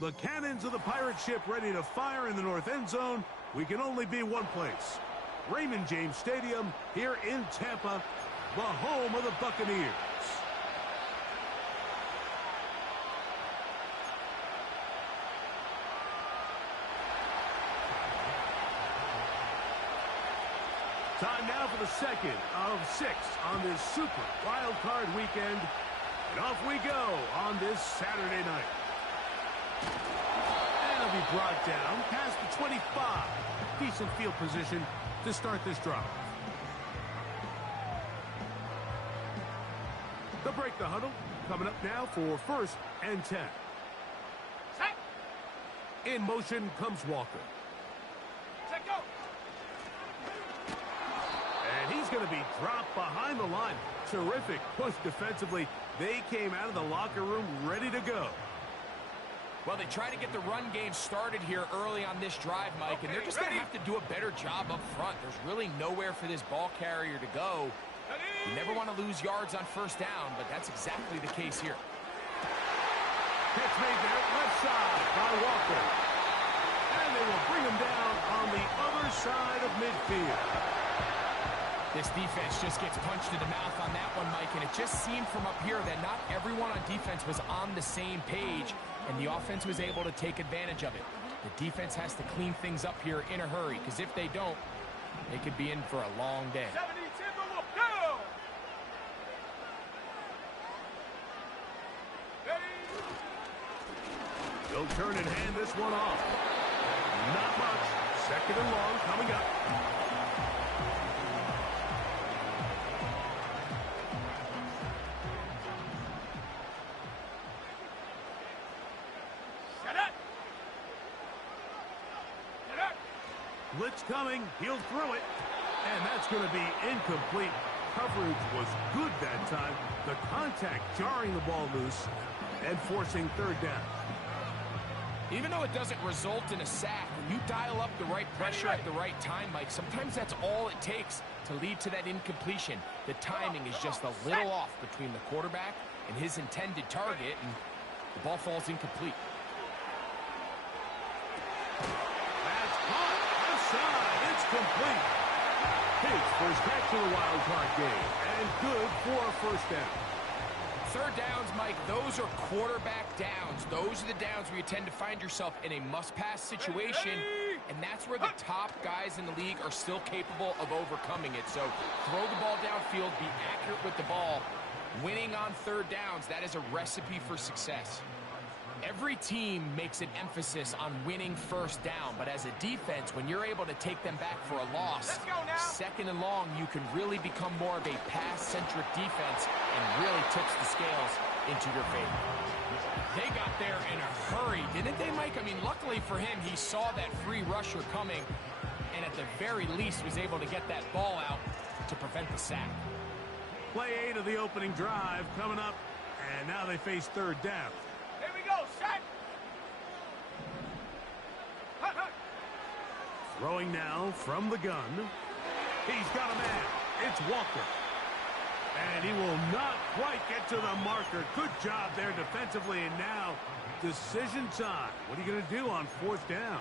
The cannons of the pirate ship ready to fire in the north end zone. We can only be one place. Raymond James Stadium here in Tampa, the home of the Buccaneers. Time now for the second of 6 on this Super Wild Card weekend. And off we go on this Saturday night. And it'll be brought down past the 25. Decent field position to start this drive. They'll break the huddle. Coming up now for 1st and 10. Set. In motion comes Walker. Set, go. And he's going to be dropped behind the line. Terrific push defensively. They came out of the locker room ready to go. Well, they try to get the run game started here early on this drive, Mike, and they're just going to have to do a better job up front. There's really nowhere for this ball carrier to go. You never want to lose yards on 1st down, but that's exactly the case here. Catch made there, left side by Walker. And they will bring him down on the other side of midfield. This defense just gets punched in the mouth on that one, Mike, and it just seemed from up here that not everyone on defense was on the same page, and the offense was able to take advantage of it. The defense has to clean things up here in a hurry, because if they don't, they could be in for a long day. 70 Timber, go! They'll turn and hand this one off. Not much. 2nd and long coming up. Blitz coming. He'll throw it. And that's going to be incomplete. Coverage was good that time. The contact jarring the ball loose and forcing 3rd down. Even though it doesn't result in a sack, when you dial up the right pressure at the right time, Mike, sometimes that's all it takes to lead to that incompletion. The timing is just a little off between the quarterback and his intended target, and the ball falls incomplete. That's caught. Left side. It's complete. His first catch of the wild card game, and good for a 1st down. 3rd downs, Mike, those are quarterback downs. Those are the downs where you tend to find yourself in a must-pass situation, and that's where the top guys in the league are still capable of overcoming it. So throw the ball downfield, be accurate with the ball. Winning on 3rd downs, that is a recipe for success. Every team makes an emphasis on winning 1st down, but as a defense, when you're able to take them back for a loss, 2nd and long, you can really become more of a pass-centric defense and really tips the scales into your favor. They got there in a hurry, didn't they, Mike? I mean, luckily for him, he saw that free rusher coming and at the very least was able to get that ball out to prevent the sack. Play 8 of the opening drive coming up, and now they face 3rd down. Here we go, set! Throwing now from the gun. He's got a man. It's Walker. And he will not quite get to the marker. Good job there defensively, and now decision time. What are you going to do on 4th down?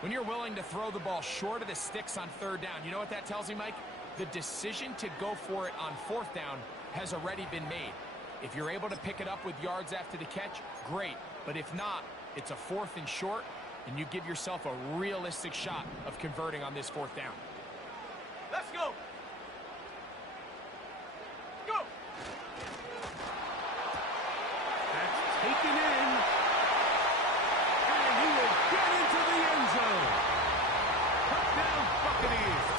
When you're willing to throw the ball short of the sticks on 3rd down, you know what that tells me, Mike? The decision to go for it on 4th down has already been made. If you're able to pick it up with yards after the catch, great. But if not, it's a 4th and short, and you give yourself a realistic shot of converting on this 4th down. Let's go! Go! That's taken in. And he will get into the end zone. Touchdown, Buccaneers.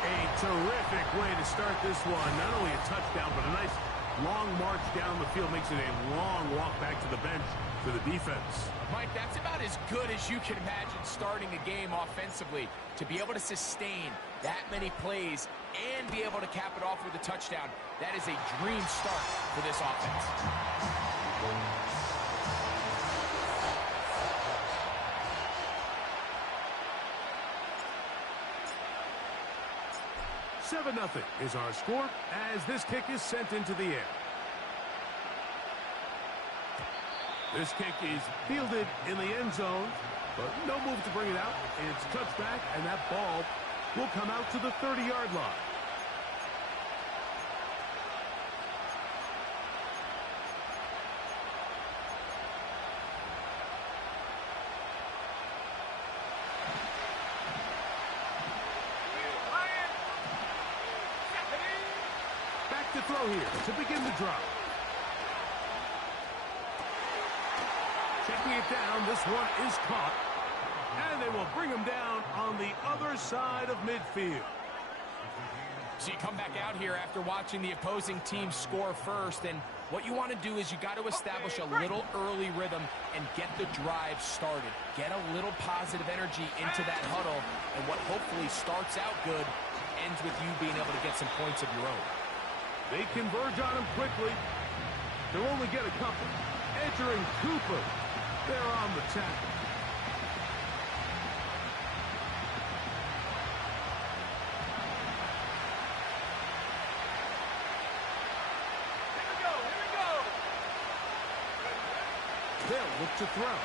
A terrific way to start this one. Not only a touchdown, but a nice long march down the field. Makes it a long walk back to the bench for the defense. Mike, that's about as good as you can imagine starting a game offensively. To be able to sustain that many plays and be able to cap it off with a touchdown, that is a dream start for this offense. 7-0 is our score as this kick is sent into the air. This kick is fielded in the end zone, but no move to bring it out. It's touchback, and that ball will come out to the 30-yard line. Back to throw here to begin the drive. Checking it down, this one is caught. And they will bring him down on the other side of midfield. So you come back out here after watching the opposing team score first, and what you want to do is you got to establish a little early rhythm and get the drive started. Get a little positive energy into that huddle, and what hopefully starts out good ends with you being able to get some points of your own. They converge on him quickly. They'll only get a couple. Edger and Cooper, they're on the tackle. They'll look to throw.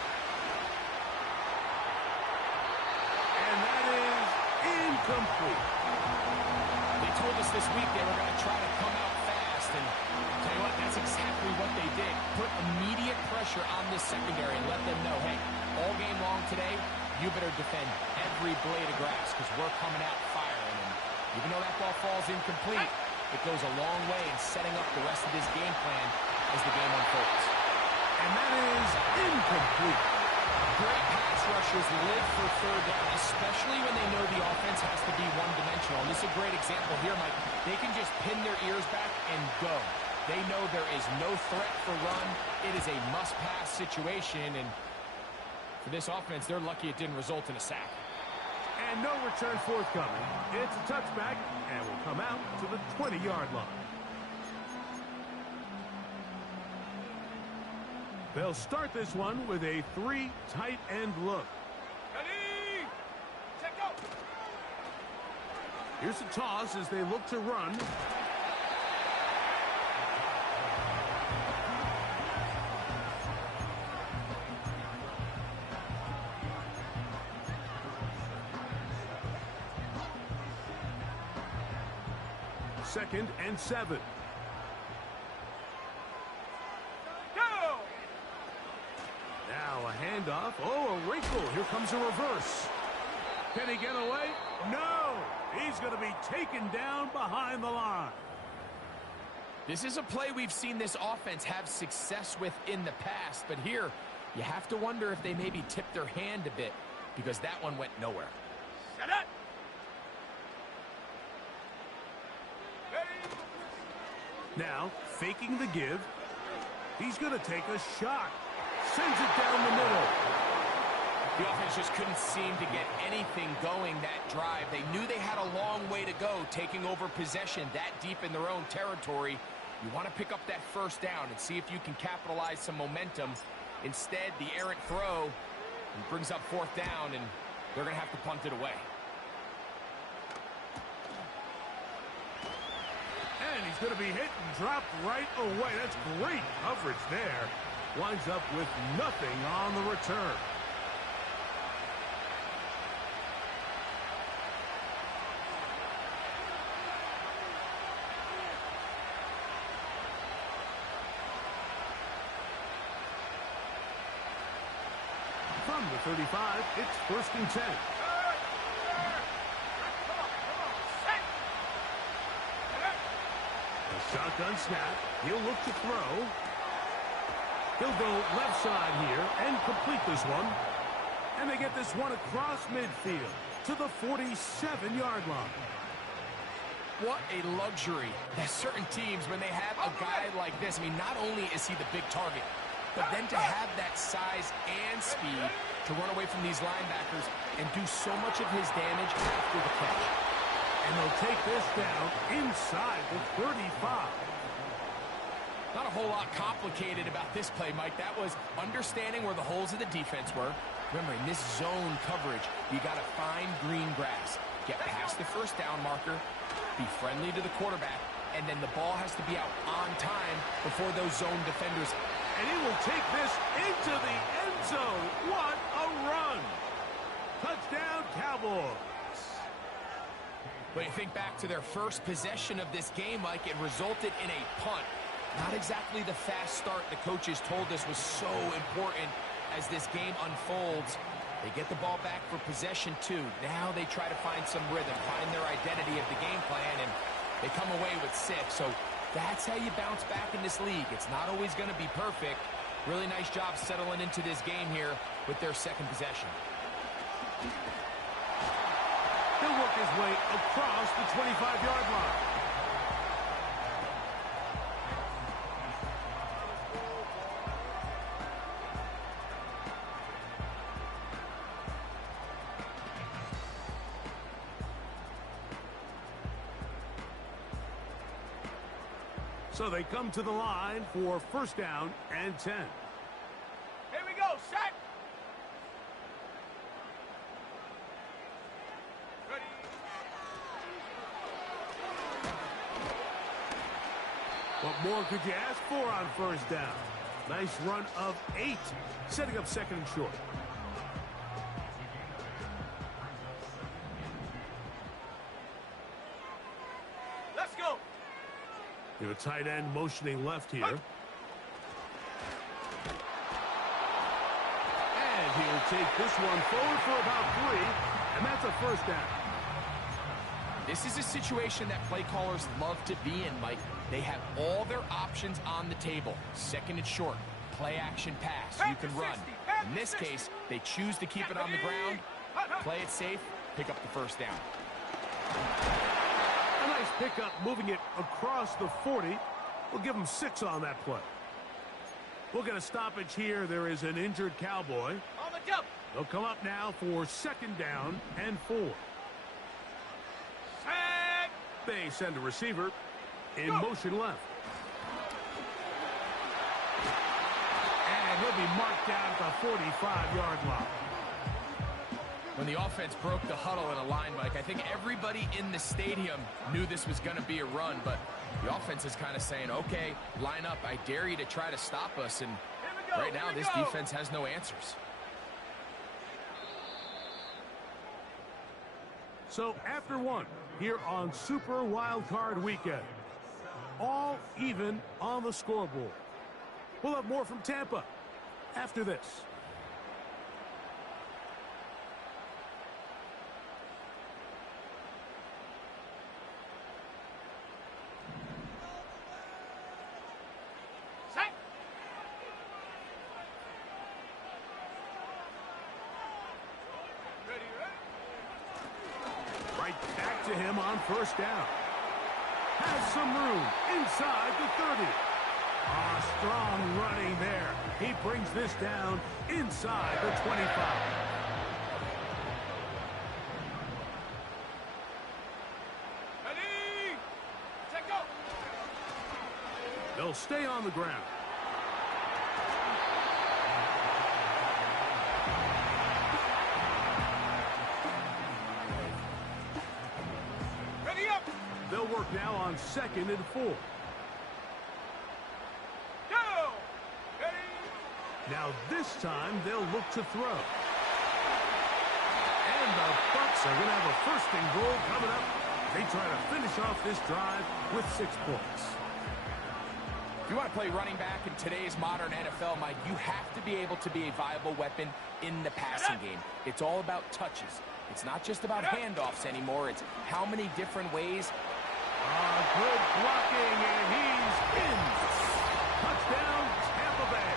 And that is incomplete. They told us this week they were going to try to come out fast, and I'll tell you what, that's exactly what they did. Put immediate pressure on this secondary and let them know, hey, all game long today, you better defend every blade of grass because we're coming out firing. And even though that ball falls incomplete, it goes a long way in setting up the rest of this game plan as the game unfolds. And that is incomplete. Great pass rushers live for third down, especially when they know the offense has to be one-dimensional. And this is a great example here, Mike. They can just pin their ears back and go. They know there is no threat for run. It is a must-pass situation, and for this offense, they're lucky it didn't result in a sack. And no return forthcoming. It's a touchback, and will come out to the 20-yard line. They'll start this one with a 3 tight end look. Ready? Check out. Here's a toss as they look to run. Second and 7. Now a handoff. Oh, a wrinkle. Here comes a reverse. Can he get away? No. He's going to be taken down behind the line. This is a play we've seen this offense have success with in the past, but here you have to wonder if they maybe tipped their hand a bit because that one went nowhere. Set it. Now, faking the give. He's going to take a shot. Sends it down the middle. The offense just couldn't seem to get anything going that drive. They knew they had a long way to go taking over possession that deep in their own territory. You want to pick up that first down and see if you can capitalize some momentum. Instead, the errant throw brings up fourth down, and they're going to have to punt it away. And he's going to be hit and dropped right away. That's great coverage there. Winds up with nothing on the return. From the 35, it's first and 10. A shotgun snap. He'll look to throw. He'll go left side here and complete this one. And they get this one across midfield to the 47-yard line. What a luxury that certain teams, when they have a guy like this, I mean, not only is he the big target, but then to have that size and speed to run away from these linebackers and do so much of his damage after the catch. And they'll take this down inside the 35. Not a whole lot complicated about this play, Mike. That was understanding where the holes of the defense were. Remember, in this zone coverage, you got to find green grass. Get past the first down marker, be friendly to the quarterback, and then the ball has to be out on time before those zone defenders And he will take this into the end zone. What a run. Touchdown, Cowboys. When you think back to their first possession of this game, Mike, it resulted in a punt. Not exactly the fast start the coaches told us was so important as this game unfolds. They get the ball back for possession two. Now they try to find some rhythm, find their identity of the game plan, and they come away with 6. So that's how you bounce back in this league. It's not always going to be perfect. Really nice job settling into this game here with their second possession. He'll work his way across the 25-yard line. So they come to the line for first down and 10. Here we go, set. Ready. What more could you ask for on first down? Nice run of 8, setting up second and short. Let's go. You have a tight end motioning left here. And he'll take this one forward for about 3, and that's a first down. This is a situation that play callers love to be in, Mike. They have all their options on the table. Second and short, play action pass, you can run. In this case, they choose to keep it on the ground, play it safe, pick up the first down. A nice pickup, moving it across the 40. We'll give them 6 on that play. We'll get a stoppage here. There is an injured Cowboy. On the jump. They'll come up now for second down and 4. Set. They send a receiver in motion left. And he'll be marked down at the 45-yard line. When the offense broke the huddle in a line, Mike, I think everybody in the stadium knew this was going to be a run, but the offense is kind of saying, okay, line up, I dare you to try to stop us, and right now this defense has no answers. So after 1, here on Super Wildcard Weekend, all even on the scoreboard. We'll have more from Tampa after this. Back to him on first down. Has some room inside the 30. Strong running there. He brings this down inside the 25. Ready. Set, go. They'll stay on the ground. They'll work now on second and 4. Go! Ready? Now this time they'll look to throw. And the Bucs are going to have a first and goal coming up. They try to finish off this drive with 6 points. If you want to play running back in today's modern NFL, Mike, you have to be able to be a viable weapon in the passing game. It's all about touches. It's not just about handoffs anymore. It's how many different ways. Good blocking, and he's in. Touchdown, Tampa Bay.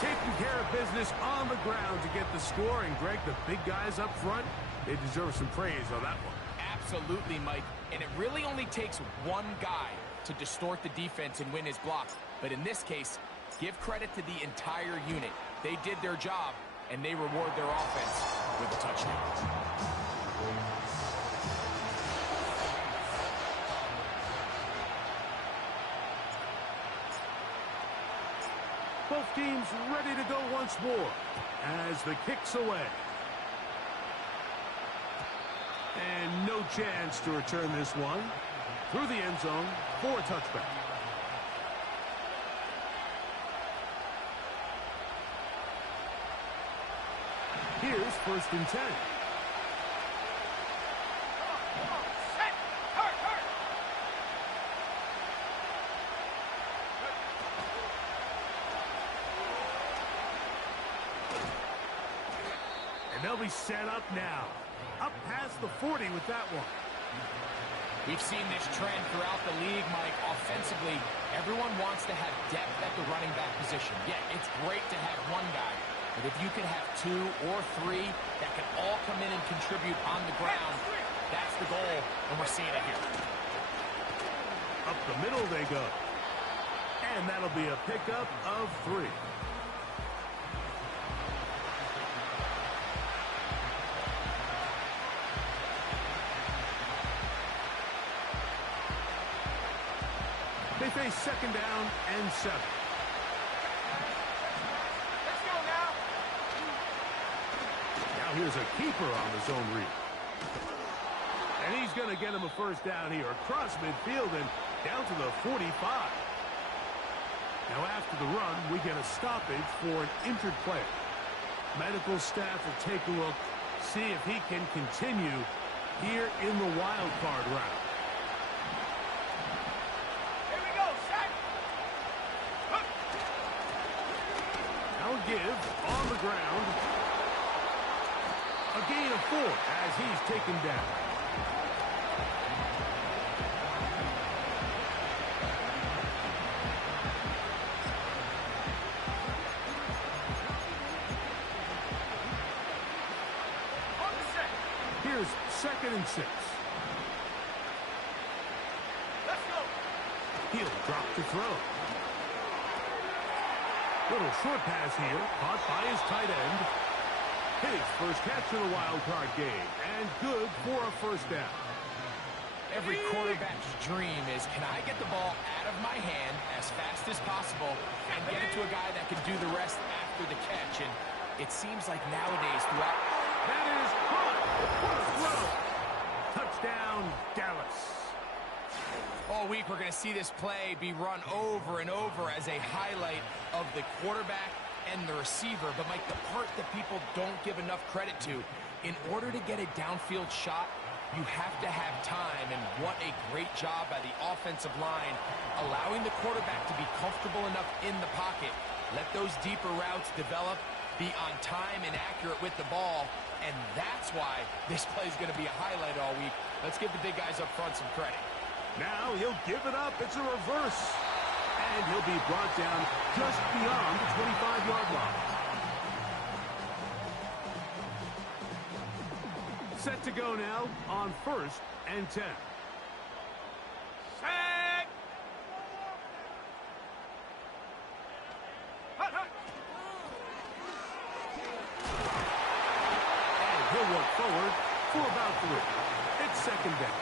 Taking care of business on the ground to get the score. And, Greg, the big guys up front, they deserve some praise on that one. Absolutely, Mike. And it really only takes one guy to distort the defense and win his block. But in this case, give credit to the entire unit. They did their job, and they reward their offense with a touchdown. Both teams ready to go once more as the kick's away. And no chance to return this one through the end zone for a touchback. Here's 1st and 10. Set. Hurt, hurt. And they'll be set up now. Up past the 40 with that one. We've seen this trend throughout the league, Mike. Offensively, everyone wants to have depth at the running back position. Yeah, it's great to have one guy, but if you can have 2 or 3 that can all come in and contribute on the ground, that's the goal, and we're seeing it here. Up the middle they go. And that'll be a pickup of 3. They face 2nd down and 7. Let's go now. Now here's a keeper on the zone read. And he's going to get him a 1st down here across midfield and down to the 45. Now after the run, we get a stoppage for an injured player. Medical staff will take a look, see if he can continue here in the wild card round. Give on the ground. A gain of 4 as he's taken down. Here's 2nd and 6. Let's go. He'll drop to throw. Little short pass here, caught by his tight end. His 1st catch of the wild card game, and good for a 1st down. Every quarterback's dream is, can I get the ball out of my hand as fast as possible and get it to a guy that can do the rest after the catch? And it seems like nowadays throughout... That is caught. What a throw. Touchdown, Dallas. All week, we're going to see this play be run over and over as a highlight of the quarterback and the receiver. But, Mike, the part that people don't give enough credit to, in order to get a downfield shot, you have to have time. And what a great job by the offensive line, allowing the quarterback to be comfortable enough in the pocket, let those deeper routes develop, be on time and accurate with the ball. And that's why this play is going to be a highlight all week. Let's give the big guys up front some credit. Now he'll give it up. It's a reverse. And he'll be brought down just beyond the 25-yard line. Set to go now on 1st and 10. Set. Hut, hut. And he'll work forward for about 3. It's 2nd down.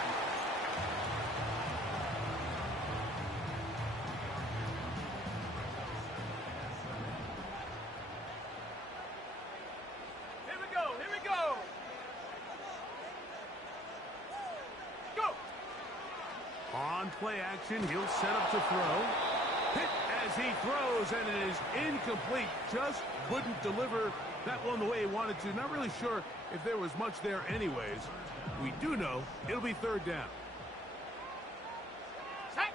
Play action, he'll set up to throw. Hit as he throws, and it is incomplete. Just couldn't deliver that one the way he wanted to. Not really sure if there was much there anyways. We do know it'll be 3rd down. Set.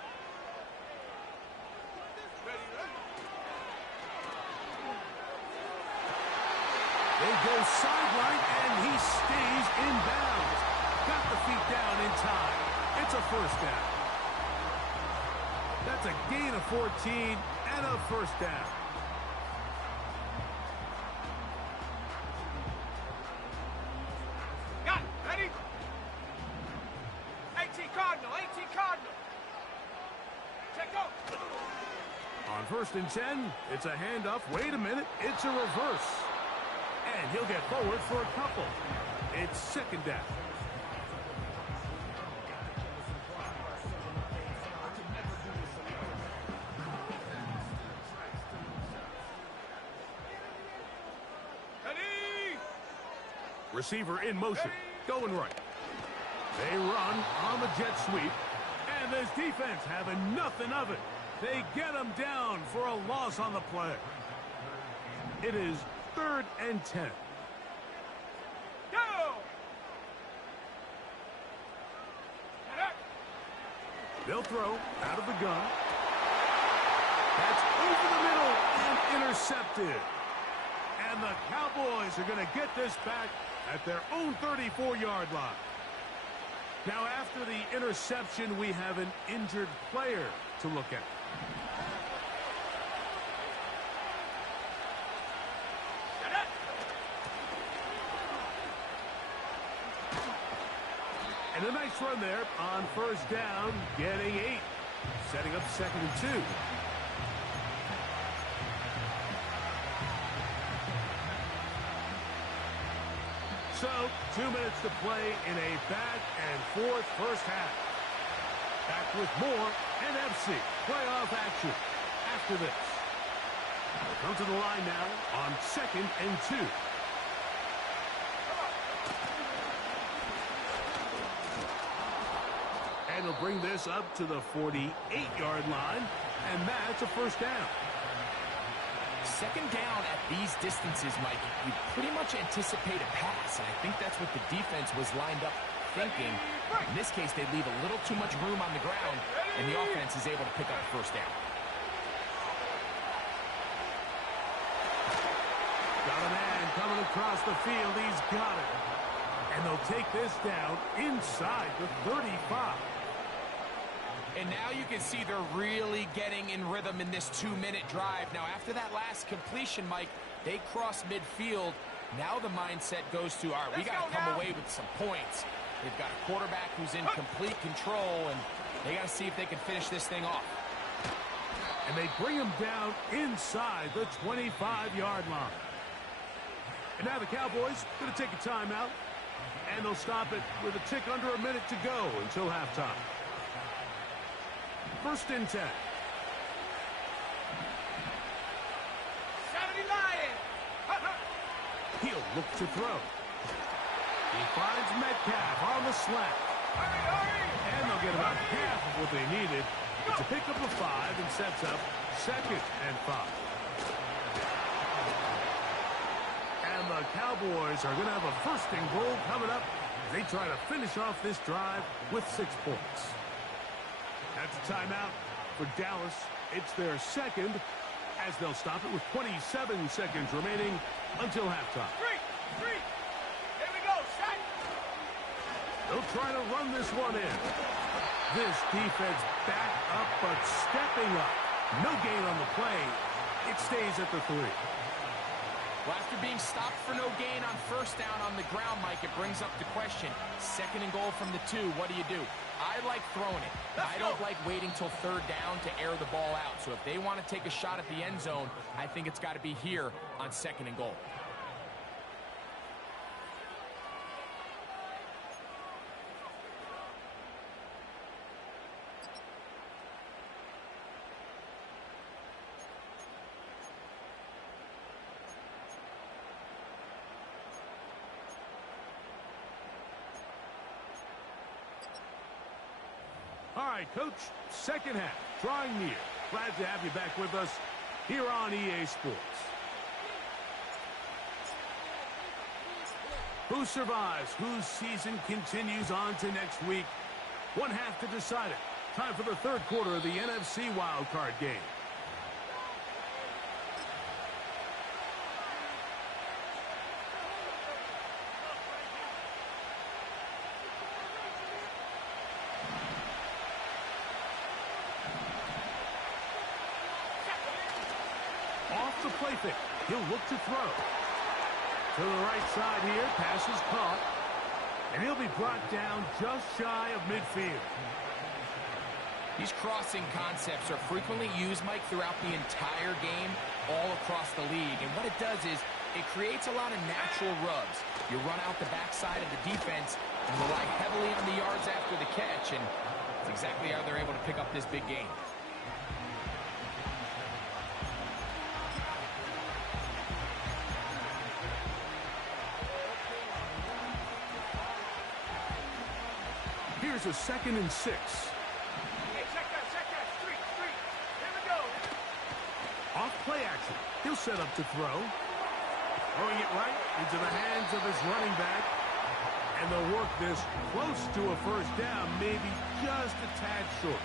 They go sideline, and he stays in bounds. Got the feet down in time. It's a 1st down. That's a gain of 14 and a 1st down. Got it. Ready? 18 Cardinal. 18 Cardinal. Check go. On 1st and 10, it's a handoff. Wait a minute. It's a reverse. And he'll get forward for a couple. It's 2nd down. Receiver in motion, going right. They run on the jet sweep, and this defense having nothing of it. They get him down for a loss on the play. It is 3rd and 10. They'll throw out of the gun. That's over the middle and intercepted. And the Cowboys are going to get this back at their own 34-yard line. Now, after the interception, we have an injured player to look at. And a nice run there on first down, getting 8. Setting up 2nd and 2. So, 2 minutes to play in a back-and-forth first half. Back with more NFC playoff action after this. We'll come to the line now on 2nd and 2. And they'll bring this up to the 48-yard line, and that's a first down. Second down at these distances, Mike, you pretty much anticipate a pass, and I think that's what the defense was lined up thinking. In this case, they leave a little too much room on the ground, and the offense is able to pick up a first down. Got a man coming across the field. He's got it. And they'll take this down inside the 35. And now you can see they're really getting in rhythm in this 2-minute drive. Now, after that last completion, Mike, they cross midfield. Now the mindset goes to, all right, we got to come away with some points. They've got a quarterback who's in complete control, and they got to see if they can finish this thing off. And they bring him down inside the 25-yard line. And now the Cowboys going to take a timeout, and they'll stop it with a tick under a minute to go until halftime. 1st and 10. 70 Lions. He'll look to throw. He finds Metcalf on the slant. And they'll get about half of what they needed to pick up a 5 and sets up 2nd and 5. And the Cowboys are going to have a 1st and goal coming up as they try to finish off this drive with 6 points. That's a timeout for Dallas. It's their 2nd as they'll stop it with 27 seconds remaining until halftime. Three. Here we go, shot. They'll try to run this one in. This defense back up but stepping up. No gain on the play. It stays at the 3. Well, after being stopped for no gain on first down on the ground, Mike, it brings up the question. 2nd and goal from the 2, what do you do? I like throwing it. I don't like waiting till 3rd down to air the ball out. So if they want to take a shot at the end zone, I think it's got to be here on 2nd and goal. All right, Coach, 2nd half, drawing near. Glad to have you back with us here on EA Sports. Who survives? Whose season continues on to next week? One half to decide it. Time for the 3rd quarter of the NFC wildcard game. Off the play fake. He'll look to throw. To the right side here. Pass is caught. And he'll be brought down just shy of midfield. These crossing concepts are frequently used, Mike, throughout the entire game, all across the league. And what it does is it creates a lot of natural rubs. You run out the backside of the defense and rely heavily on the yards after the catch. And that's exactly how they're able to pick up this big game. Here's a 2nd and 6. Hey, check that. Street. Here we go. Off play action. He'll set up to throw. Throwing it right into the hands of his running back. And they'll work this close to a first down, maybe just a tad short.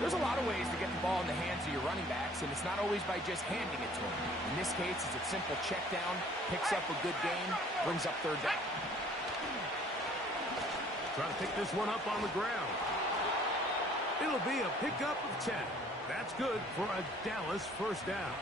There's a lot of ways to get the ball in the hands of your running backs, and it's not always by just handing it to them. In this case, it's a simple check down, picks up a good gain, brings up third down. Try to pick this one up on the ground. It'll be a pickup of 10. That's good for a Dallas first down.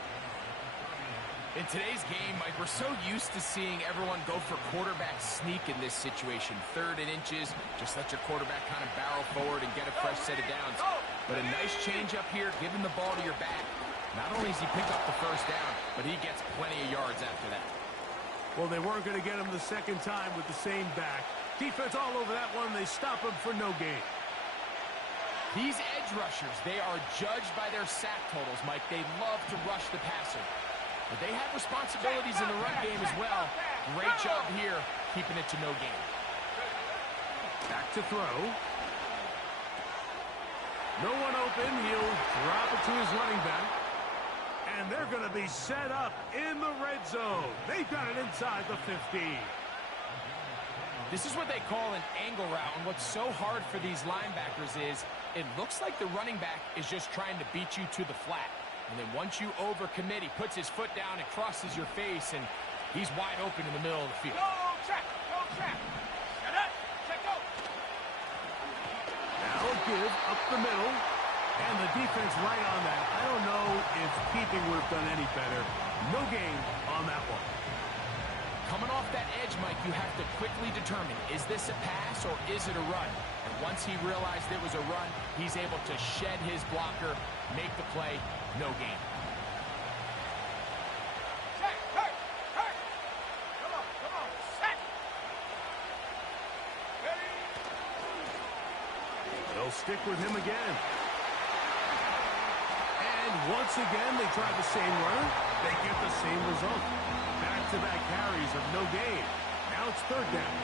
In today's game, Mike, we're so used to seeing everyone go for quarterback sneak in this situation. 3rd and inches, just let your quarterback kind of barrel forward and get a fresh set of downs. But a nice change up here, giving the ball to your back. Not only does he pick up the first down, but he gets plenty of yards after that. Well, they weren't going to get him the second time with the same back. Defense all over that one. They stop him for no gain. These edge rushers, they are judged by their sack totals, Mike. They love to rush the passer. But they have responsibilities in the run game as well. Great job here, keeping it to no gain. Back to throw. No one open. He'll drop it to his running back. And they're going to be set up in the red zone. They've got it inside the 15. This is what they call an angle route, and what's so hard for these linebackers is it looks like the running back is just trying to beat you to the flat. And then once you overcommit, he puts his foot down and crosses your face, and he's wide open in the middle of the field. Go, check, go, check. Get it, check, go. Now a give up the middle, and the defense right on that. I don't know if keeping would have done any better. No gain on that one. Coming off that edge, Mike, you have to quickly determine, is this a pass or is it a run? And once he realized it was a run, he's able to shed his blocker, make the play, no gain. Check, hurt, hurt. Come on, set. Ready. They'll stick with him again. And once again, they try the same run. They get the same result. Back-to-back carries of no gain. Now it's third down.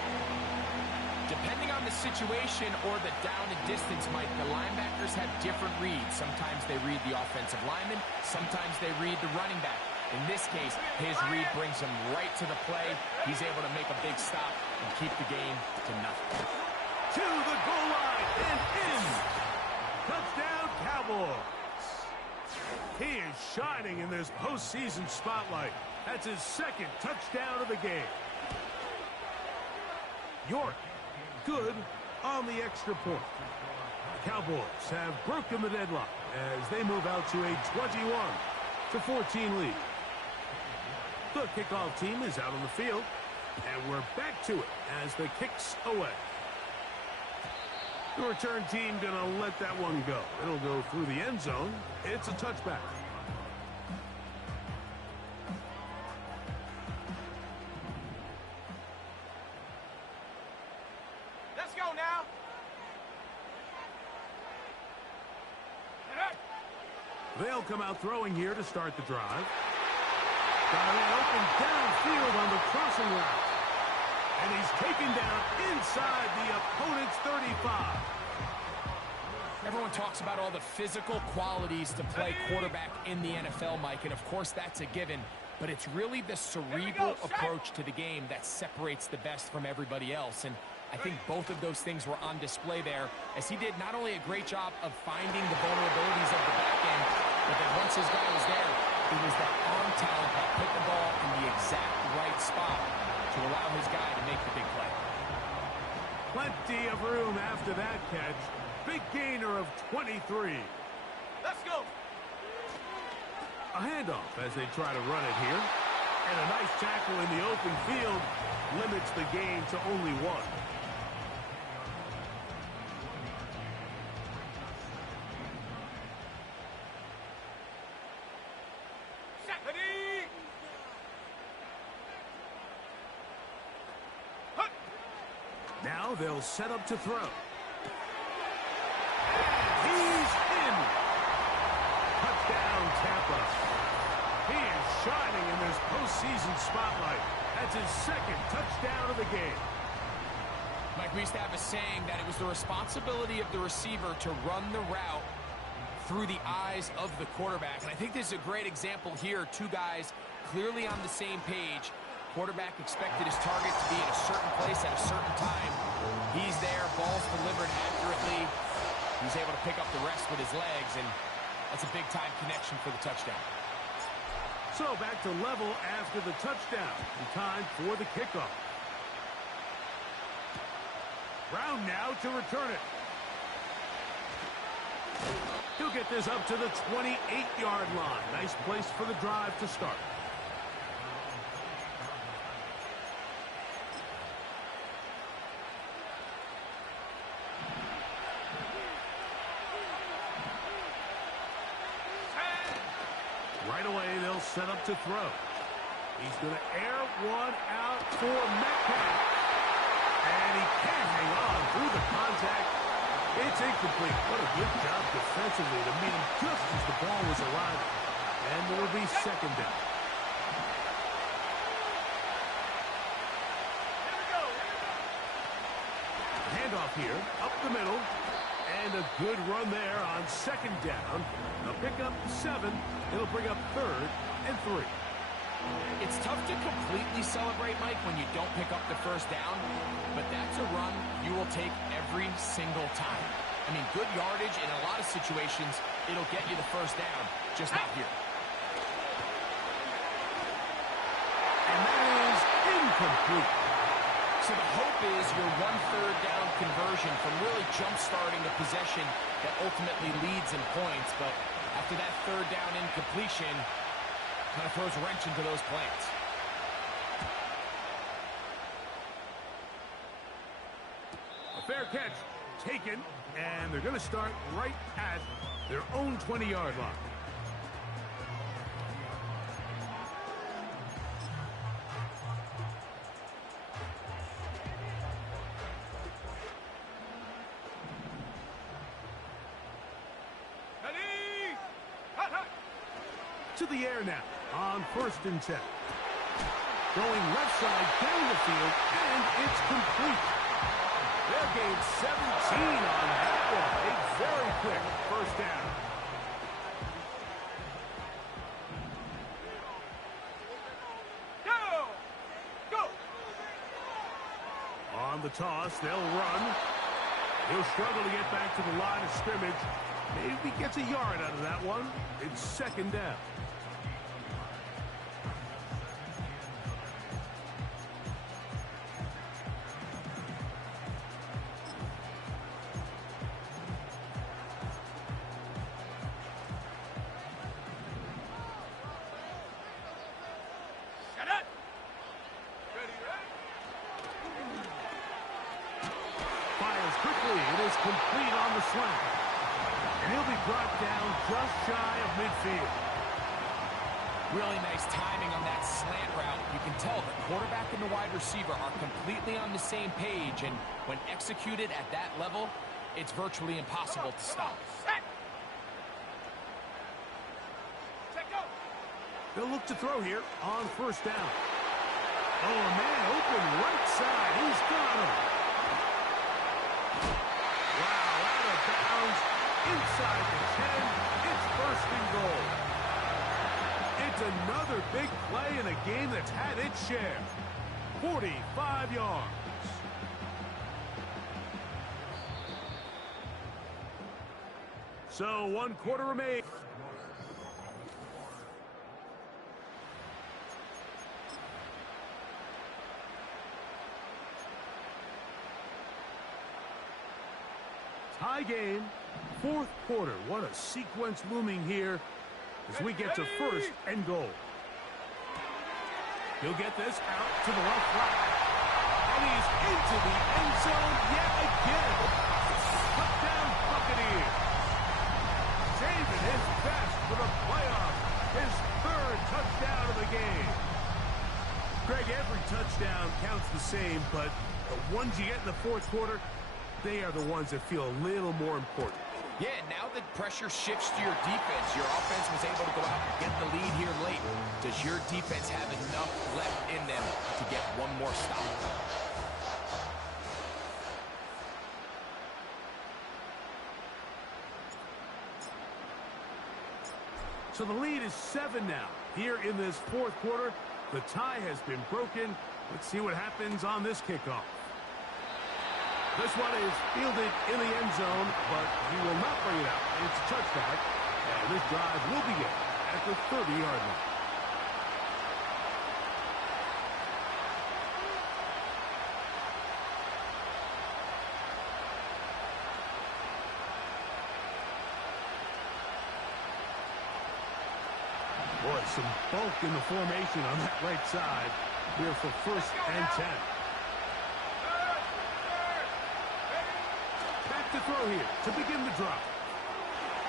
Depending on the situation or the down and distance, Mike, the linebackers have different reads. Sometimes they read the offensive lineman. Sometimes they read the running back. In this case, his read brings him right to the play. He's able to make a big stop and keep the game to nothing. To the goal line and in. Touchdown, Cowboys. He is shining in this postseason spotlight. That's his second touchdown of the game. York, good on the extra point. The Cowboys have broken the deadlock as they move out to a 21-14 lead. The kickoff team is out on the field, and we're back to it as the kick's away. The return team gonna let that one go. It'll go through the end zone. It's a touchback. Let's go now. They'll come out throwing here to start the drive. Got it open downfield on the crossing route. And he's taken down inside the opponent's 35. Everyone talks about all the physical qualities to play quarterback in the NFL, Mike, and of course that's a given, but it's really the cerebral approach to the game that separates the best from everybody else, and I think both of those things were on display there, as he did not only a great job of finding the vulnerabilities of the back end, but then once his guy was there, it was that arm talent that put the ball in the exact right spot to allow his guy to make the big play. Plenty of room after that catch. Big gainer of 23. Let's go. A handoff as they try to run it here. And a nice tackle in the open field limits the game to only one. Now they'll set up to throw. And he's in. Touchdown, Tampa. He is shining in this postseason spotlight. That's his second touchdown of the game. Mike, we used to have a saying that it was the responsibility of the receiver to run the route through the eyes of the quarterback. And I think this is a great example here. Two guys clearly on the same page. quarterback expected his target to be in a certain place at a certain time. He's there, ball's delivered accurately. He's able to pick up the rest with his legs, and that's a big-time connection for the touchdown. So back to level after the touchdown. And time for the kickoff. Brown now to return it. He'll get this up to the 28-yard line. Nice place for the drive to start. Right away, they'll set up to throw. He's going to air one out for Metcalf. And he can't hang on through the contact. It's incomplete. What a good job defensively to meet him just as the ball was arriving. And it'll be second down. Handoff here, up the middle. And a good run there on second down. They'll pick up 7. It'll bring up 3rd and 3. It's tough to completely celebrate, Mike, when you don't pick up the first down, but that's a run you will take every single time. I mean, good yardage in a lot of situations, it'll get you the first down, just not here. And that is incomplete. So the hope is your 1/3 down conversion from really jump-starting a possession that ultimately leads in points, but after that 3rd down incompletion, kind of throws a wrench into those plans. A fair catch taken, and they're going to start right at their own 20-yard line. To the air now on 1st and 10. Going left side down the field, and it's complete. They'll gain 17 on that one. A very quick first down. Go! On the toss, they'll run. He'll struggle to get back to the line of scrimmage. Maybe gets a yard out of that one. It's second down. Quickly, it is complete on the slant. And he'll be brought down just shy of midfield. Really nice timing on that slant route. You can tell the quarterback and the wide receiver are completely on the same page, and when executed at that level, it's virtually impossible to stop. They'll look to throw here on 1st down. Oh, a man open right side. He's got him. Wow, out of bounds, inside the 10, it's 1st and goal. It's another big play in a game that's had its share. 45 yards. So 1 quarter remains. Tie game, 4th quarter. What a sequence looming here as we get to 1st and goal. He'll get this out to the left flat. And he's into the end zone yet again. Touchdown Buccaneers. Saving his best for the playoffs. His 3rd touchdown of the game. Greg, every touchdown counts the same, but the ones you get in the 4th quarter, they are the ones that feel a little more important. Yeah, now that pressure shifts to your defense, your offense was able to go out and get the lead here late. Does your defense have enough left in them to get one more stop? So the lead is 7 now here in this 4th quarter. The tie has been broken. Let's see what happens on this kickoff. This one is fielded in the end zone, but he will not bring it out. It's a touchback, and this drive will begin at the 30-yard line. Boy, some bulk in the formation on that right side here for 1st and 10. Back to throw here to begin the drop.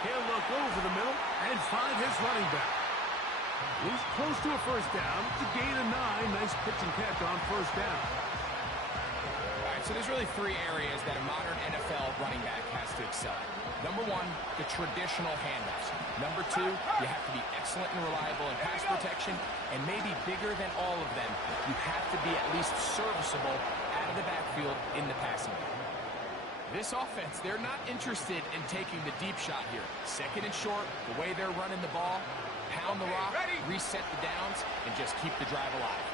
He'll look over the middle and find his running back. He's close to a first down. It's a gain of 9. Nice pitch and catch on first down. All right, so there's really 3 areas that a modern NFL running back has to excel at. Number 1, the traditional handoffs. Number 2, you have to be excellent and reliable in pass protection. And maybe bigger than all of them, you have to be at least serviceable out of the backfield in the passing game. This offense, they're not interested in taking the deep shot here. 2nd and short, the way they're running the ball, pound the rock, reset the downs, and just keep the drive alive.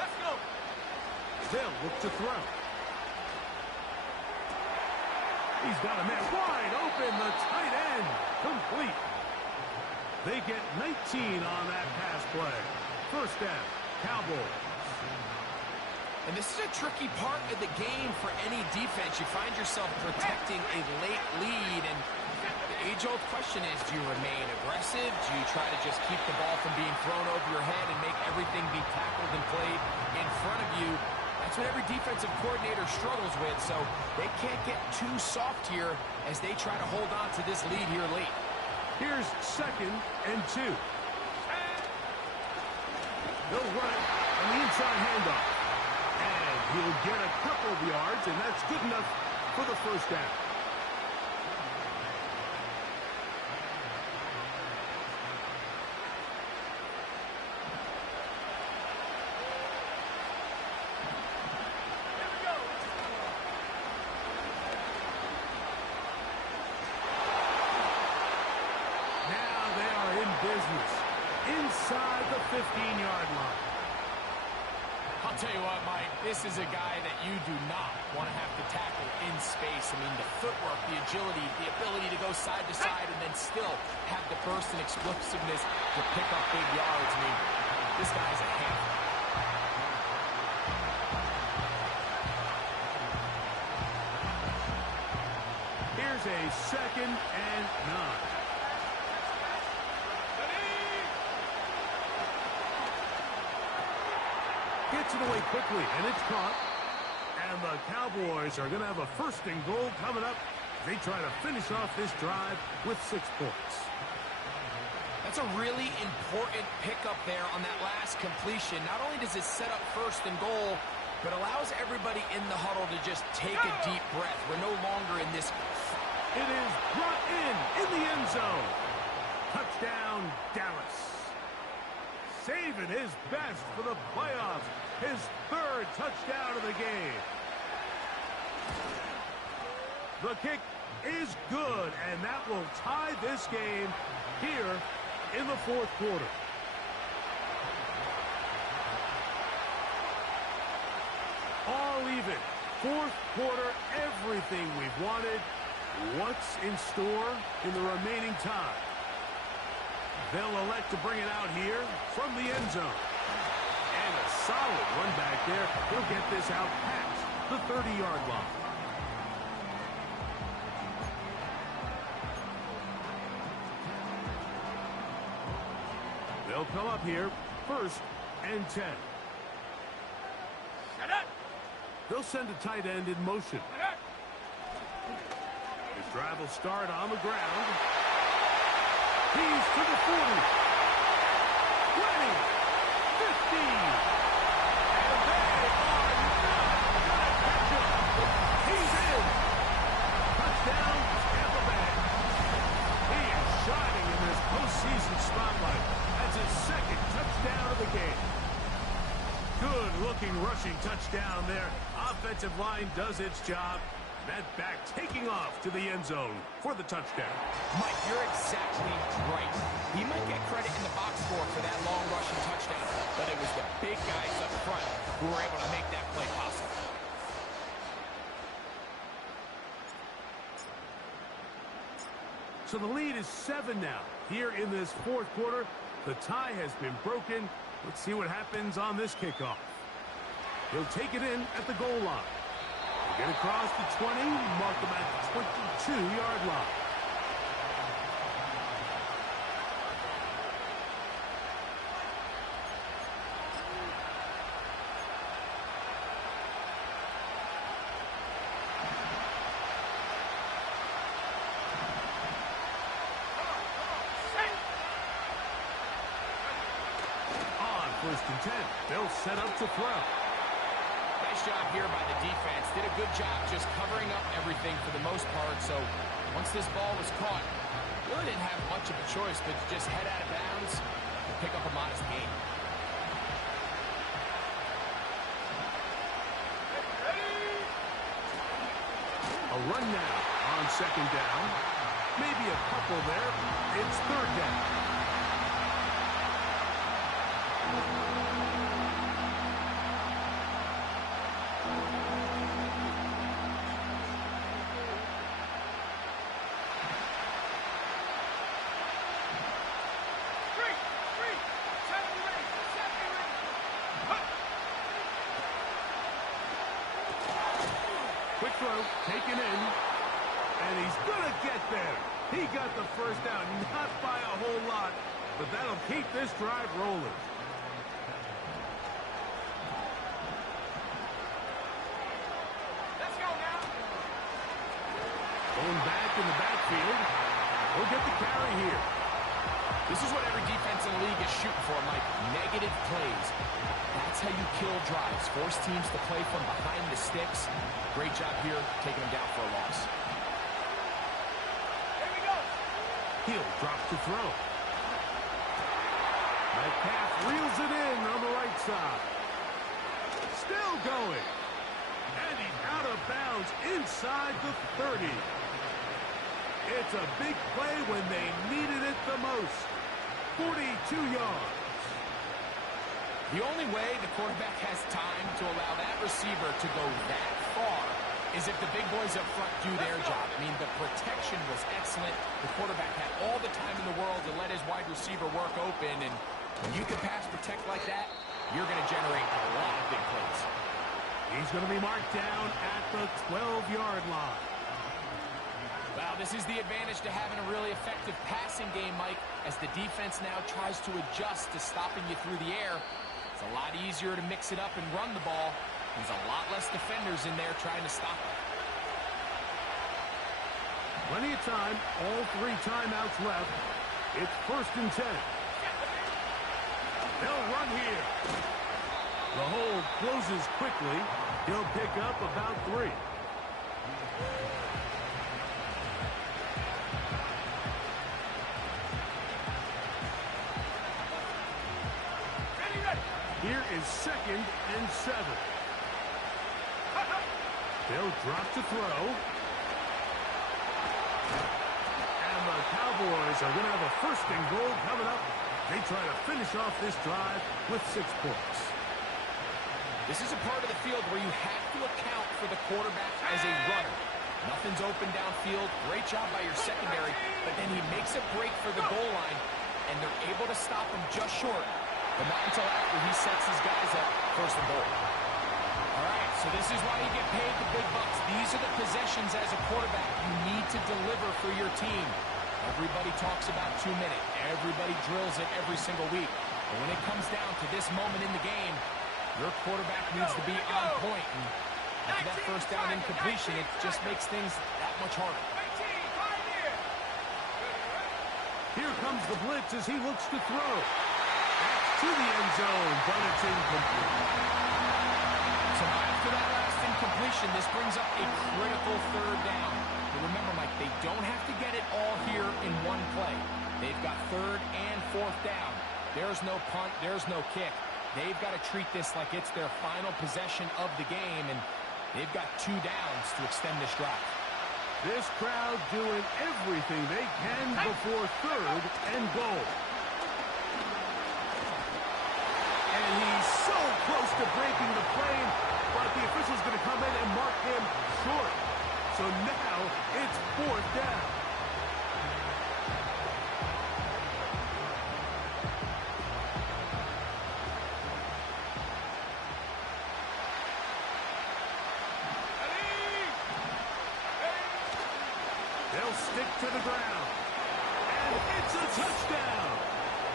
Let's go. They'll look to throw. He's got a man wide open, the tight end, complete. They get 19 on that pass play. First down, Cowboys. And this is a tricky part of the game for any defense. You find yourself protecting a late lead, and the age-old question is, do you remain aggressive? Do you try to just keep the ball from being thrown over your head and make everything be tackled and played in front of you? That's what every defensive coordinator struggles with, so they can't get too soft here as they try to hold on to this lead here late. Here's 2nd and 2. They'll run it on the inside handoff. And he'll get a couple of yards, and that's good enough for the first down. Business inside the 15-yard line. I'll tell you what, Mike, this is a guy that you do not want to have to tackle in space. I mean, the footwork, the agility, the ability to go side to side and then still have the burst and explosiveness to pick up big yards. I mean, this guy's a handful. Here's a 2nd and 9. Gets it away quickly, and it's caught. And the Cowboys are going to have a 1st and goal coming up. They try to finish off this drive with 6 points. That's a really important pickup there on that last completion. Not only does it set up 1st and goal, but allows everybody in the huddle to just take a deep breath. We're no longer in this. It is brought in the end zone. Touchdown, Dallas. Saving his best for the playoffs. His 3rd touchdown of the game. The kick is good, and that will tie this game here in the 4th quarter. All even. 4th quarter, everything we've wanted. What's in store in the remaining time? They'll elect to bring it out here from the end zone. And a solid one back there. He'll get this out past the 30-yard line. They'll come up here, 1st and 10. They'll send a tight end in motion. His drive will start on the ground. He's to the 40, 20, 15, and they are not going to catch him. He's in. Touchdown, Tampa Bay. He is shining in this postseason spotlight. That's his 2nd touchdown of the game. Good-looking rushing touchdown there. Offensive line does its job. That back taking off to the end zone for the touchdown. Mike, you're exactly right. He might get credit in the box score for that long rushing touchdown, but it was the big guys up front who were able to make that play possible. So the lead is 7 now. Here in this fourth quarter, the tie has been broken. Let's see what happens on this kickoff. He'll take it in at the goal line. Get across the 20, mark him at the 22-yard line. On 1st and 10, they'll set up to throw. Nice job here by the defense. Did a good job just covering up everything for the most part. So once this ball was caught, really didn't have much of a choice but to just head out of bounds and pick up a modest gain. A run now on 2nd down. Maybe a couple there. It's 3rd down. Quick throw, taken in, and he's going to get there. He got the first down, not by a whole lot, but that'll keep this drive rolling. Let's go now. Going back in the backfield. He'll get the carry here. This is what every defense in the league is shooting for, Mike. Negative plays. That's how you kill drives. Force teams to play from behind the sticks. Great job here, taking them down for a loss. Here we go. He'll drop to throw. Metcalf reels it in on the right side. Still going. And he's out of bounds inside the 30. It's a big play when they needed it the most. 42 yards. The only way the quarterback has time to allow that receiver to go that far is if the big boys up front do their job. I mean, the protection was excellent. The quarterback had all the time in the world to let his wide receiver work open, and when you can pass protect like that, you're going to generate a lot of big plays. He's going to be marked down at the 12-yard line. Well, this is the advantage to having a really effective passing game, Mike, as the defense now tries to adjust to stopping you through the air. It's a lot easier to mix it up and run the ball. There's a lot less defenders in there trying to stop it. Plenty of time, all 3 timeouts left. It's 1st and 10. They'll run here. The hole closes quickly. He'll pick up about 3. Here is 2nd and 7. They'll drop to throw. And the Cowboys are going to have a 1st and goal coming up. They try to finish off this drive with 6 points. This is a part of the field where you have to account for the quarterback as a runner. Nothing's open downfield. Great job by your secondary. But then he makes a break for the goal line, and they're able to stop him just short. But not until after he sets his guys up 1st and goal. All right, so this is why you get paid the big bucks. These are the possessions as a quarterback you need to deliver for your team. Everybody talks about 2 minutes. Everybody drills it every single week. But when it comes down to this moment in the game, your quarterback needs to be on point. And after that 1st down incompletion, it just makes things that much harder. Here comes the blitz as he looks to throw. To the end zone, but it's incomplete. So after that last incompletion, this brings up a critical 3rd down. But remember, Mike, they don't have to get it all here in one play. They've got 3rd and 4th down. There's no punt, there's no kick. They've got to treat this like it's their final possession of the game, and They've got 2 downs to extend this drive. This crowd doing everything they can before third and goal. And he's so close to breaking the plane, but the official's going to come in and mark him short. So now it's 4th down. They'll stick to the ground. And it's a touchdown.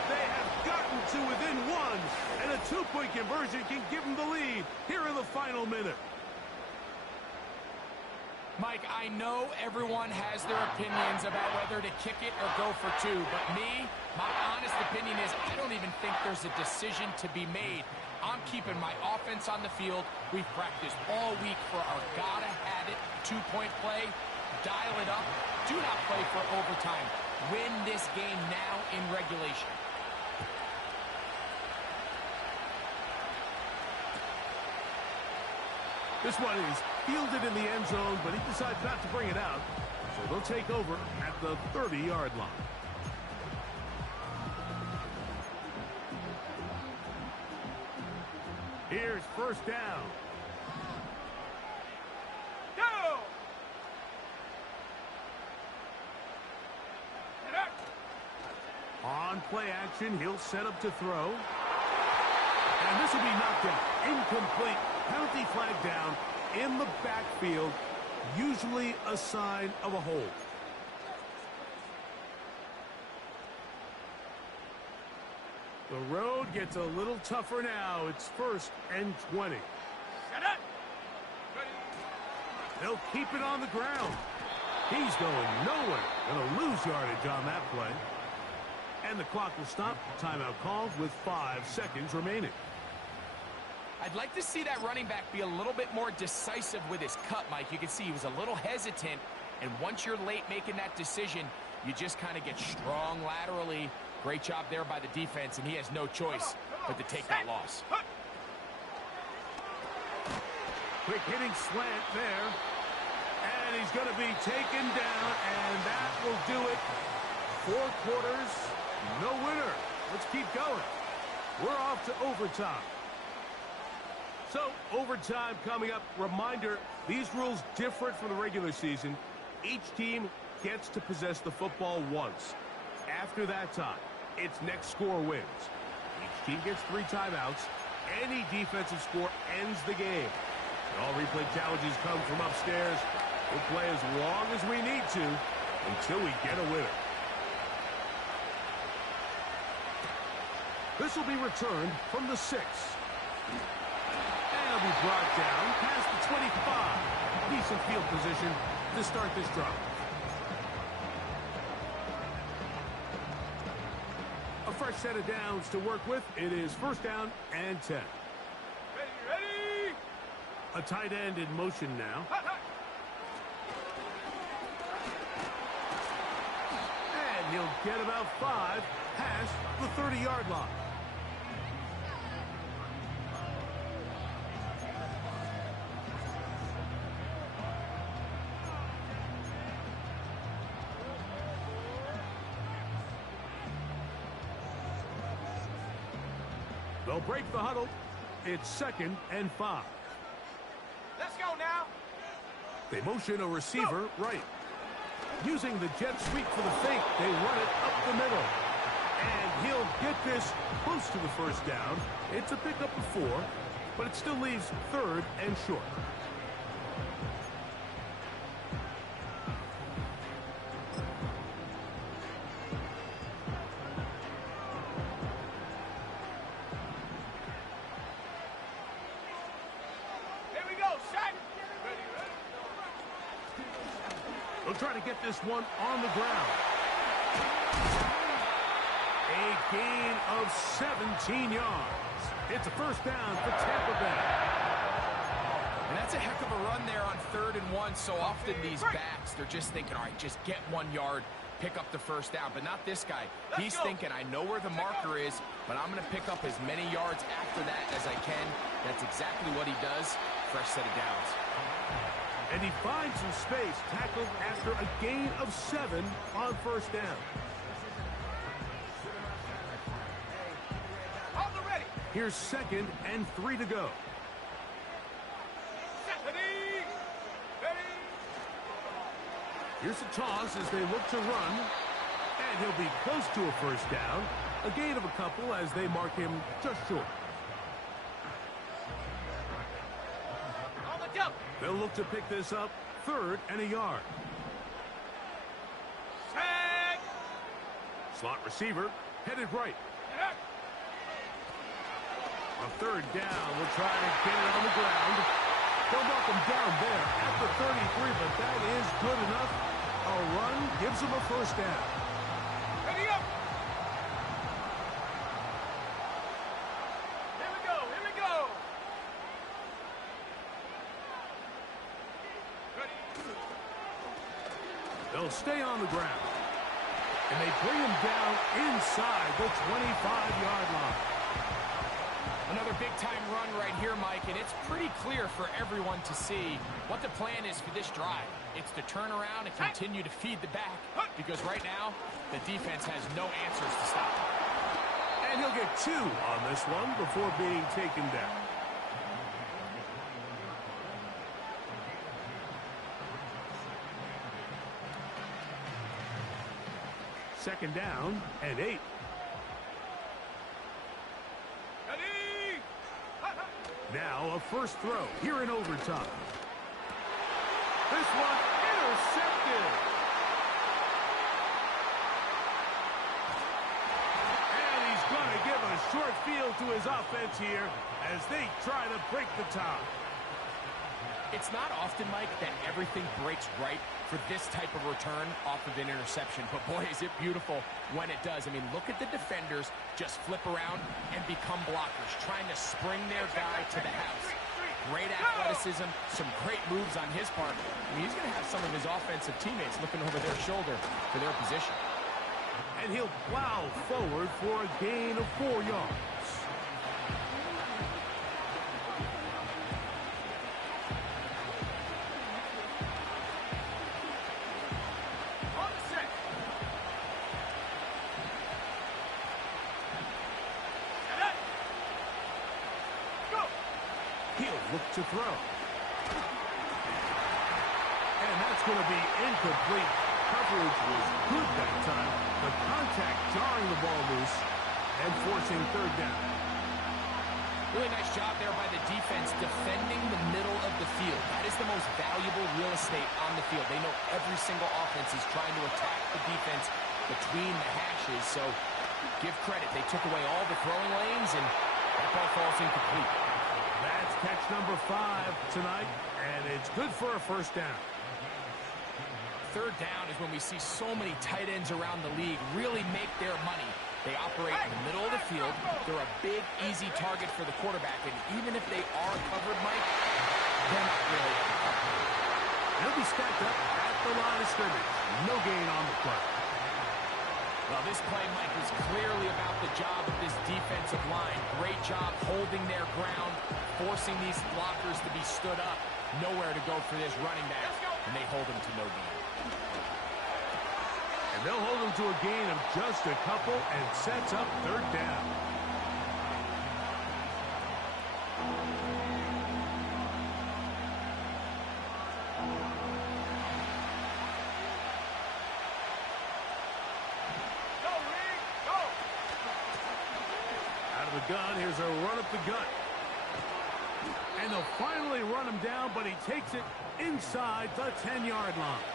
They have gotten to within 1, and a 2-point conversion can give them the lead here in the final minute. Mike, I know everyone has their opinions about whether to kick it or go for 2, but my honest opinion is I don't even think there's a decision to be made. I'm keeping my offense on the field. We've practiced all week for our gotta-have-it 2-point play. Dial it up. Do not play for overtime. Win this game now in regulation. This one is fielded in the end zone, but he decides not to bring it out. So they'll take over at the 30-yard line. Here's 1st down. On play action, he'll set up to throw. And this will be knocked out. Incomplete. Penalty flag down in the backfield. Usually a sign of a hold. The road gets a little tougher now. It's 1st and 20. They'll keep it on the ground. He's going nowhere. Going to lose yardage on that play. And the clock will stop. Timeout called with 5 seconds remaining. I'd like to see that running back be a little bit more decisive with his cut, Mike. You can see he was a little hesitant, and once you're late making that decision, you just kind of get strong laterally. Great job there by the defense, and he has no choice but to take that loss. Quick hitting slant there. And he's going to be taken down, and that will do it. 4 quarters, no winner. Let's keep going. We're off to overtime. So, overtime coming up. Reminder, these rules different from the regular season. Each team gets to possess the football once. After that time, its next score wins. Each team gets 3 timeouts. Any defensive score ends the game. And all replay challenges come from upstairs. We'll play as long as we need to until we get a winner. This will be returned from the 6. And it'll be brought down past the 25. Decent field position to start this drive. A fresh set of downs to work with. It is 1st down and 10. Ready! A tight end in motion now. And he'll get about 5 past the 30-yard line. They'll break the huddle. It's 2nd and 5. Let's go now. They motion a receiver right. Using the jet sweep for the fake, they run it up the middle. And he'll get this close to the 1st down. It's a pickup of 4, but it still leaves 3rd and short. They'll try to get this one on the ground. A gain of 17 yards. It's a 1st down for Tampa Bay. And that's a heck of a run there on 3rd and 1. So often these backs, they're just thinking, all right, just get 1 yard, pick up the 1st down. But not this guy. He's thinking, I know where the marker is, but I'm going to pick up as many yards after that as I can. That's exactly what he does. Fresh set of downs. And he finds some space, tackled after a gain of 7 on first down. On the ready. Here's 2nd and 3 to go. Ready. Ready. Here's a toss as they look to run. And he'll be close to a first down. A gain of a couple as they mark him just short. On the double. They'll look to pick this up 3rd and a yard. Tag. Slot receiver headed right. A 3rd down. We'll try to get it on the ground. They'll knock him down there at the 33, but that is good enough. A run gives him a first down. Ready up. Here we go. Here we go. Ready. They'll stay on the ground. And they bring him down inside the 25-yard line. Another big-time run right here, Mike, and it's pretty clear for everyone to see what the plan is for this drive. It's to turn around and continue to feed the back, because right now, the defense has no answers to stop him. And he'll get 2 on this one before being taken down. Second down and 8. Ready. Now a first throw here in overtime. This one intercepted. And he's going to give a short field to his offense here as they try to break the tie. It's not often, Mike, that everything breaks right for this type of return off of an interception. But, boy, is it beautiful when it does. I mean, look at the defenders just flip around and become blockers, trying to spring their guy to the house. Great athleticism, some great moves on his part. I mean, he's going to have some of his offensive teammates looking over their shoulder for their position. And he'll plow forward for a gain of 4 yards. Look to throw. And that's going to be incomplete. Coverage was good that time. The contact jarring the ball loose and forcing 3rd down. Really nice job there by the defense defending the middle of the field. That is the most valuable real estate on the field. They know every single offense is trying to attack the defense between the hashes. So give credit. They took away all the throwing lanes and that ball falls incomplete. That's catch number 5 tonight, and it's good for a first down. 3rd down is when we see so many tight ends around the league really make their money. They operate in the middle of the field. They're a big, easy target for the quarterback, and even if they are covered, Mike, they're not really covered. They'll be stacked up at the line of scrimmage. No gain on the play. Well, this play, Mike, was clearly about the job of this defensive line. Great job holding their ground, forcing these blockers to be stood up. Nowhere to go for this running back, and they hold him to no gain. And they'll hold him to a gain of just a couple and sets up 3rd down. Gun. Here's a run up the gut. And they'll finally run him down, but he takes it inside the 10-yard line.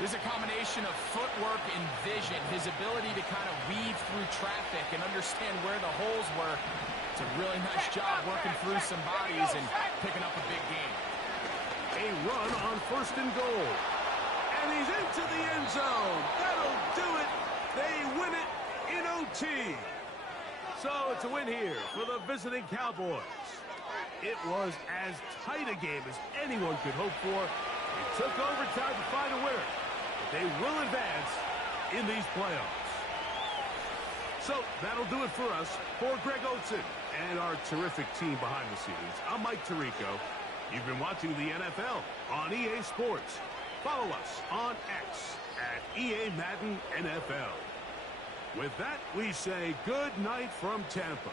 There's a combination of footwork and vision, his ability to kind of weave through traffic and understand where the holes were. It's a really nice job working through some bodies and picking up a big gain. A run on 1st and goal. And he's into the end zone. That'll do it. They win it in OT. So it's a win here for the visiting Cowboys. It was as tight a game as anyone could hope for. It took overtime to find a winner. But they will advance in these playoffs. So that'll do it for us. For Greg Olson and our terrific team behind the scenes, I'm Mike Tirico. You've been watching the NFL on EA Sports. Follow us on X at EA Madden NFL. With that, we say good night from Tampa.